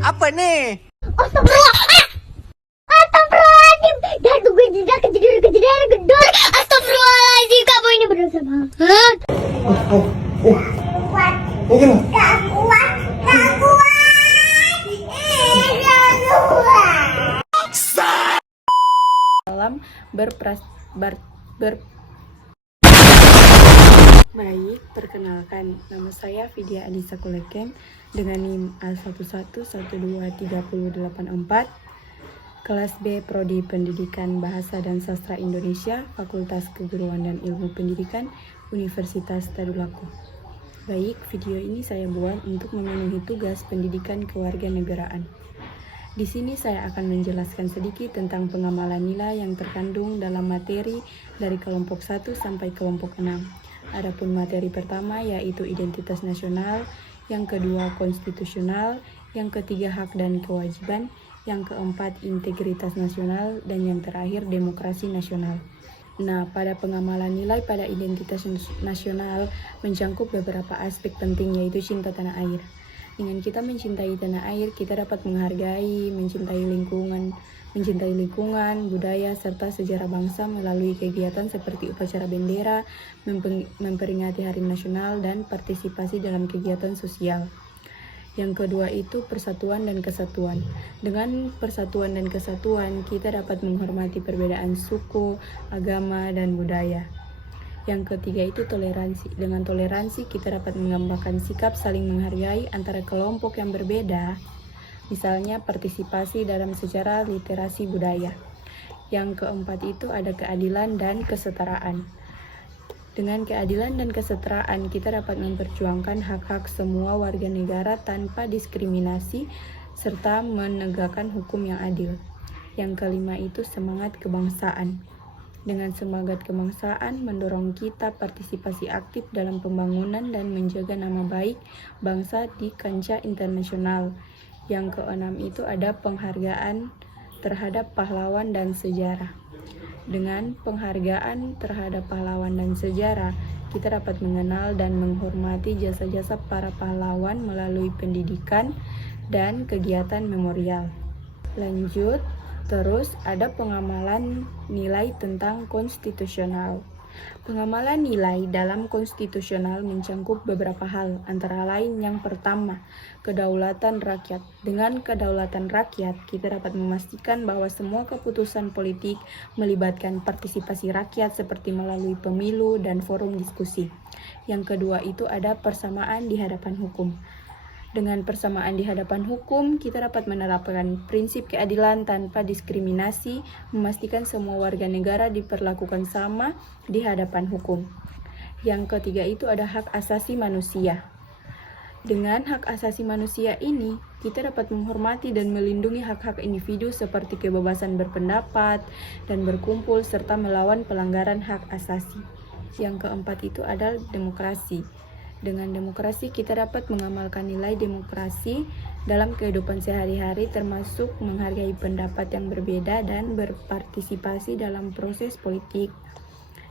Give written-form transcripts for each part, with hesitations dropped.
Apa nih? Astagfirullah. Astagfirullahaladzim. Dah tunggu jeda kejadian gedor. Astagfirullahaladzim. Kamu ini berdosa banget. Kuat. Gak kuat. Dalam Baik, perkenalkan, nama saya Vidya Adisa Kuleken dengan NIM A11123084, kelas B Prodi Pendidikan Bahasa dan Sastra Indonesia, Fakultas Keguruan dan Ilmu Pendidikan, Universitas Tadulako. Baik, video ini saya buat untuk memenuhi tugas pendidikan kewarganegaraan. Di sini saya akan menjelaskan sedikit tentang pengamalan nilai yang terkandung dalam materi dari kelompok 1 sampai kelompok 6. Adapun materi pertama yaitu identitas nasional, yang kedua konstitusional, yang ketiga hak dan kewajiban, yang keempat integritas nasional, dan yang terakhir demokrasi nasional. Nah, pada pengamalan nilai pada identitas nasional mencangkup beberapa aspek penting yaitu cinta tanah air. Dengan kita mencintai tanah air, kita dapat menghargai, mencintai lingkungan, budaya, serta sejarah bangsa melalui kegiatan seperti upacara bendera, memperingati Hari Nasional, dan partisipasi dalam kegiatan sosial. Yang kedua itu persatuan dan kesatuan. Dengan persatuan dan kesatuan, kita dapat menghormati perbedaan suku, agama, dan budaya. Yang ketiga itu toleransi. Dengan toleransi, kita dapat mengembangkan sikap saling menghargai antara kelompok yang berbeda. Misalnya partisipasi dalam sejarah literasi budaya. Yang keempat itu ada keadilan dan kesetaraan. Dengan keadilan dan kesetaraan, kita dapat memperjuangkan hak-hak semua warga negara tanpa diskriminasi serta menegakkan hukum yang adil. Yang kelima itu semangat kebangsaan. Dengan semangat kebangsaan mendorong kita partisipasi aktif dalam pembangunan dan menjaga nama baik bangsa di kancah internasional. Yang keenam itu ada penghargaan terhadap pahlawan dan sejarah. Dengan penghargaan terhadap pahlawan dan sejarah, kita dapat mengenal dan menghormati jasa-jasa para pahlawan melalui pendidikan dan kegiatan memorial. Lanjut, terus ada pengamalan nilai tentang konstitusional. Pengamalan nilai dalam konstitusional mencangkup beberapa hal, antara lain yang pertama, kedaulatan rakyat. Dengan kedaulatan rakyat, kita dapat memastikan bahwa semua keputusan politik melibatkan partisipasi rakyat seperti melalui pemilu dan forum diskusi. Yang kedua itu ada persamaan di hadapan hukum. Dengan persamaan di hadapan hukum, kita dapat menerapkan prinsip keadilan tanpa diskriminasi, memastikan semua warga negara diperlakukan sama di hadapan hukum. Yang ketiga itu ada hak asasi manusia. Dengan hak asasi manusia ini, kita dapat menghormati dan melindungi hak-hak individu seperti kebebasan berpendapat dan berkumpul serta melawan pelanggaran hak asasi. Yang keempat itu adalah demokrasi. Dengan demokrasi, kita dapat mengamalkan nilai demokrasi dalam kehidupan sehari-hari, termasuk menghargai pendapat yang berbeda dan berpartisipasi dalam proses politik.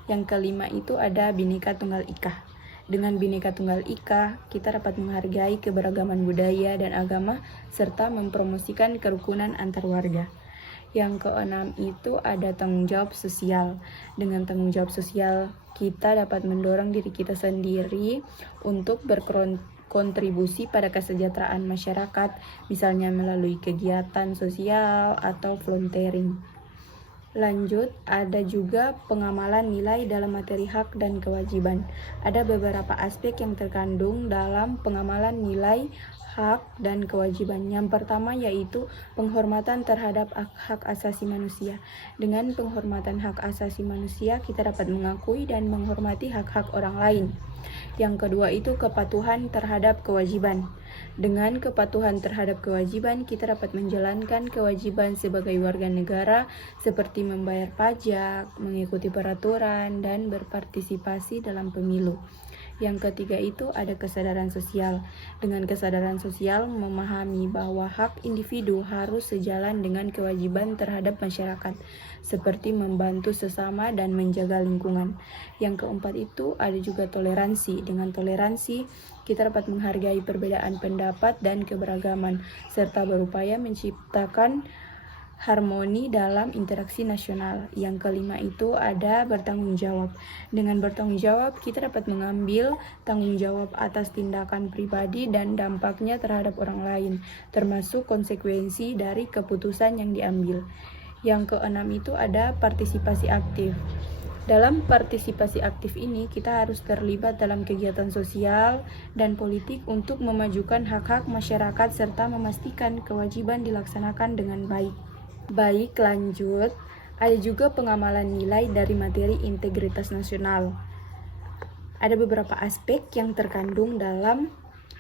Yang kelima itu ada Bhinneka Tunggal Ika. Dengan Bhinneka Tunggal Ika, kita dapat menghargai keberagaman budaya dan agama, serta mempromosikan kerukunan antar warga. Yang keenam itu ada tanggung jawab sosial. Dengan tanggung jawab sosial, kita dapat mendorong diri kita sendiri untuk berkontribusi pada kesejahteraan masyarakat, misalnya melalui kegiatan sosial atau volunteering. Lanjut, ada juga pengamalan nilai dalam materi hak dan kewajiban. Ada beberapa aspek yang terkandung dalam pengamalan nilai hak dan kewajiban. Yang pertama yaitu penghormatan terhadap hak asasi manusia. Dengan penghormatan hak asasi manusia, kita dapat mengakui dan menghormati hak-hak orang lain. Yang kedua itu kepatuhan terhadap kewajiban. Dengan kepatuhan terhadap kewajiban, kita dapat menjalankan kewajiban sebagai warga negara seperti membayar pajak, mengikuti peraturan, dan berpartisipasi dalam pemilu. Yang ketiga itu ada kesadaran sosial. Dengan kesadaran sosial, memahami bahwa hak individu harus sejalan dengan kewajiban terhadap masyarakat, seperti membantu sesama dan menjaga lingkungan. Yang keempat itu ada juga toleransi. Dengan toleransi, kita dapat menghargai perbedaan pendapat dan keberagaman, serta berupaya menciptakan harmoni dalam interaksi nasional. Yang kelima itu ada bertanggung jawab. Dengan bertanggung jawab, kita dapat mengambil tanggung jawab atas tindakan pribadi dan dampaknya terhadap orang lain, termasuk konsekuensi dari keputusan yang diambil. Yang keenam itu ada partisipasi aktif. Dalam partisipasi aktif ini, kita harus terlibat dalam kegiatan sosial dan politik untuk memajukan hak-hak masyarakat serta memastikan kewajiban dilaksanakan dengan baik. Baik, lanjut. Ada juga pengamalan nilai dari materi integritas nasional. Ada beberapa aspek yang terkandung dalam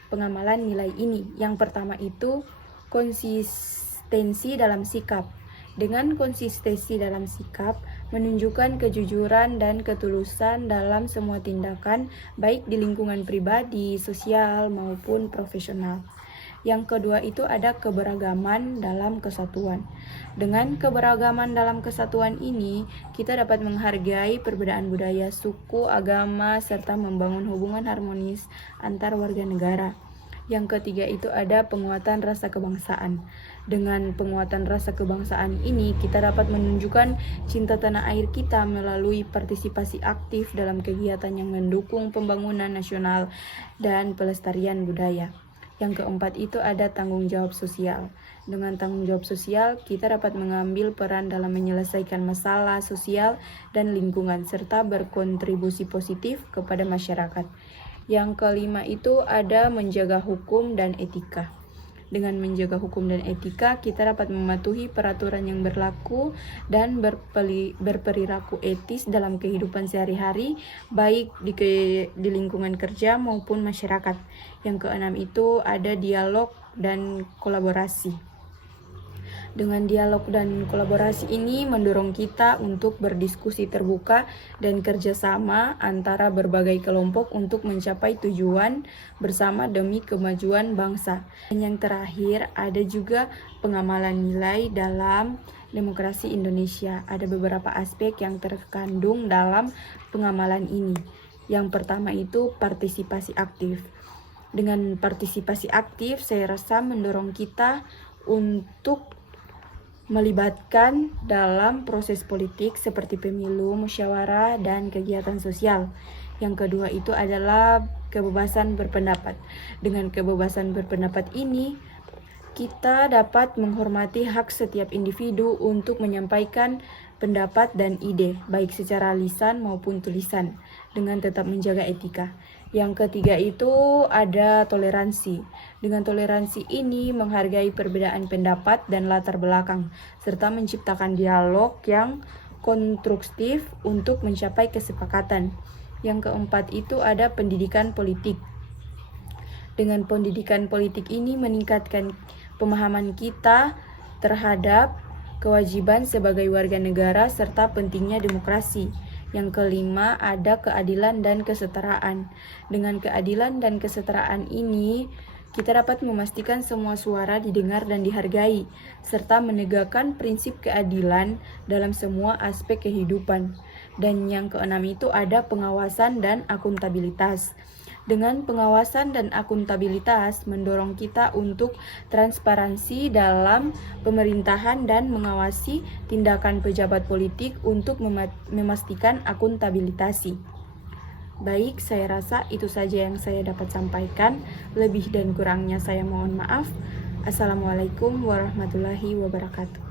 pengamalan nilai ini. Yang pertama itu konsistensi dalam sikap. Dengan konsistensi dalam sikap, menunjukkan kejujuran dan ketulusan dalam semua tindakan, baik di lingkungan pribadi, sosial, maupun profesional. Yang kedua itu ada keberagaman dalam kesatuan. Dengan keberagaman dalam kesatuan ini, kita dapat menghargai perbedaan budaya, suku, agama, serta membangun hubungan harmonis antar warga negara. Yang ketiga itu ada penguatan rasa kebangsaan. Dengan penguatan rasa kebangsaan ini, kita dapat menunjukkan cinta tanah air kita melalui partisipasi aktif dalam kegiatan yang mendukung pembangunan nasional dan pelestarian budaya. Yang keempat itu ada tanggung jawab sosial. Dengan tanggung jawab sosial, kita dapat mengambil peran dalam menyelesaikan masalah sosial dan lingkungan, serta berkontribusi positif kepada masyarakat. Yang kelima itu ada menjaga hukum dan etika. Dengan menjaga hukum dan etika, kita dapat mematuhi peraturan yang berlaku dan berperilaku etis dalam kehidupan sehari-hari, baik di lingkungan kerja maupun masyarakat. Yang keenam itu ada dialog dan kolaborasi. Dengan dialog dan kolaborasi ini mendorong kita untuk berdiskusi terbuka dan kerjasama antara berbagai kelompok untuk mencapai tujuan bersama demi kemajuan bangsa. Dan yang terakhir ada juga pengamalan nilai dalam demokrasi Indonesia. Ada beberapa aspek yang terkandung dalam pengamalan ini. Yang pertama itu partisipasi aktif. Dengan partisipasi aktif, saya rasa mendorong kita untuk melibatkan dalam proses politik seperti pemilu, musyawarah, dan kegiatan sosial. Yang kedua itu adalah kebebasan berpendapat. Dengan kebebasan berpendapat ini, kita dapat menghormati hak setiap individu untuk menyampaikan pendapat dan ide, baik secara lisan maupun tulisan, dengan tetap menjaga etika. Yang ketiga itu ada toleransi. Dengan toleransi ini menghargai perbedaan pendapat dan latar belakang, serta menciptakan dialog yang konstruktif untuk mencapai kesepakatan. Yang keempat itu ada pendidikan politik. Dengan pendidikan politik ini meningkatkan pemahaman kita terhadap kewajiban sebagai warga negara serta pentingnya demokrasi. Yang kelima ada keadilan dan kesetaraan. Dengan keadilan dan kesetaraan ini, kita dapat memastikan semua suara didengar dan dihargai, serta menegakkan prinsip keadilan dalam semua aspek kehidupan. Dan yang keenam itu ada pengawasan dan akuntabilitas. Dengan pengawasan dan akuntabilitas mendorong kita untuk transparansi dalam pemerintahan dan mengawasi tindakan pejabat politik untuk memastikan akuntabilitasi. Baik, saya rasa itu saja yang saya dapat sampaikan. Lebih dan kurangnya saya mohon maaf. Assalamualaikum warahmatullahi wabarakatuh.